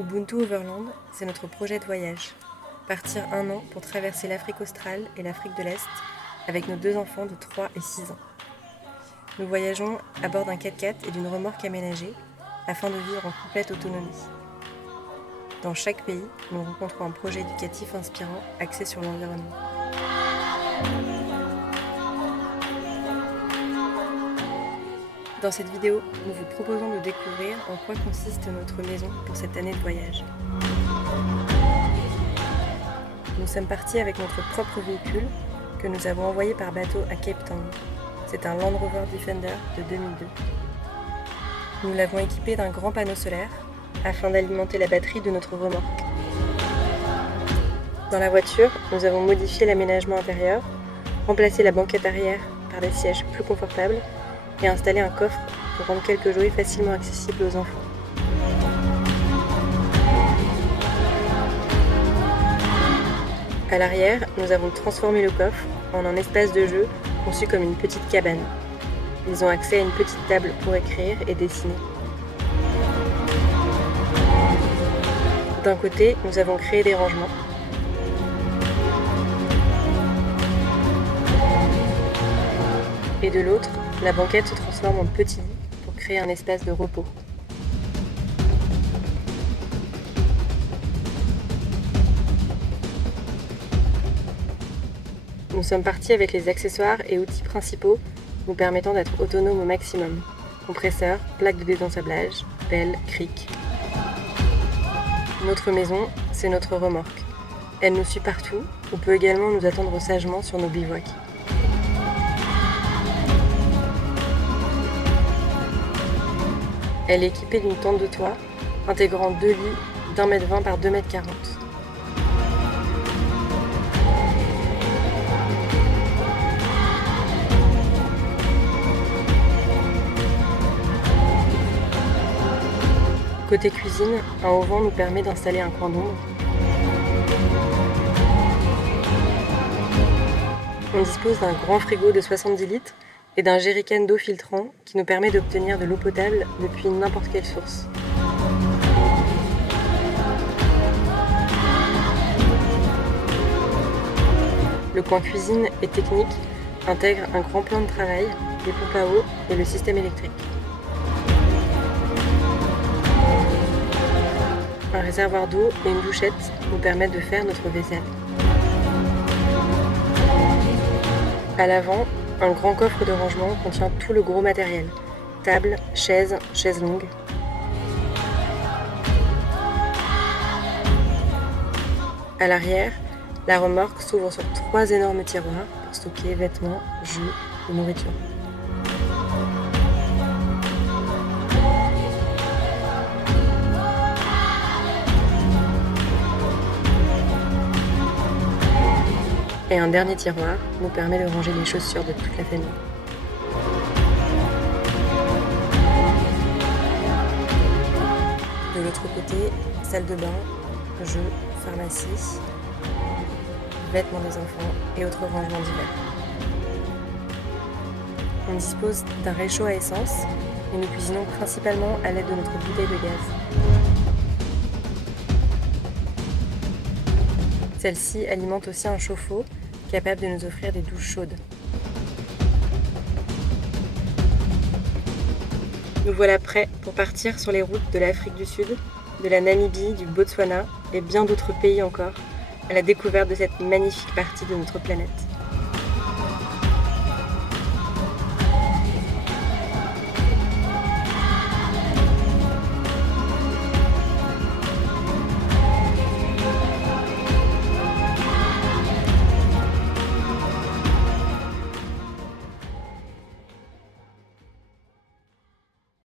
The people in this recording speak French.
Ubuntu Overland, c'est notre projet de voyage. Partir 1 an pour traverser l'Afrique australe et l'Afrique de l'Est avec nos 2 enfants de 3 et 6 ans. Nous voyageons à bord d'un 4x4 et d'une remorque aménagée afin de vivre en complète autonomie. Dans chaque pays, nous rencontrons un projet éducatif inspirant axé sur l'environnement. Dans cette vidéo, nous vous proposons de découvrir en quoi consiste notre maison pour cette année de voyage. Nous sommes partis avec notre propre véhicule que nous avons envoyé par bateau à Cape Town. C'est un Land Rover Defender de 2002. Nous l'avons équipé d'un grand panneau solaire afin d'alimenter la batterie de notre remorque. Dans la voiture, nous avons modifié l'aménagement intérieur, remplacé la banquette arrière par des sièges plus confortables et installé un coffre pour rendre quelques jouets facilement accessibles aux enfants. À l'arrière, nous avons transformé le coffre en un espace de jeu conçu comme une petite cabane. Ils ont accès à une petite table pour écrire et dessiner. D'un côté, nous avons créé des rangements. Et de l'autre, la banquette se transforme en petit lit pour créer un espace de repos. Nous sommes partis avec les accessoires et outils principaux nous permettant d'être autonomes au maximum. Compresseur, plaque de désensablage, pelle, cric. Notre maison, c'est notre remorque. Elle nous suit partout ou peut également nous attendre sagement sur nos bivouacs. Elle est équipée d'une tente de toit, intégrant 2 lits d'1,20 m par 2,40 m. Côté cuisine, un auvent nous permet d'installer un coin d'ombre. On dispose d'un grand frigo de 70 litres et d'un jerrycan d'eau filtrant qui nous permet d'obtenir de l'eau potable depuis n'importe quelle source. Le coin cuisine et technique intègre un grand plan de travail, des pompes à eau et le système électrique. Un réservoir d'eau et une douchette nous permettent de faire notre vaisselle. À l'avant, un grand coffre de rangement contient tout le gros matériel. Table, chaises longues. À l'arrière, la remorque s'ouvre sur 3 énormes tiroirs pour stocker vêtements, jus et nourriture. Et un dernier tiroir nous permet de ranger les chaussures de toute la famille. De l'autre côté, salle de bain, jeux, pharmacie, vêtements des enfants et autres rangements divers. On dispose d'un réchaud à essence et nous cuisinons principalement à l'aide de notre bouteille de gaz. Celle-ci alimente aussi un chauffe-eau capable de nous offrir des douches chaudes. Nous voilà prêts pour partir sur les routes de l'Afrique du Sud, de la Namibie, du Botswana et bien d'autres pays encore, à la découverte de cette magnifique partie de notre planète.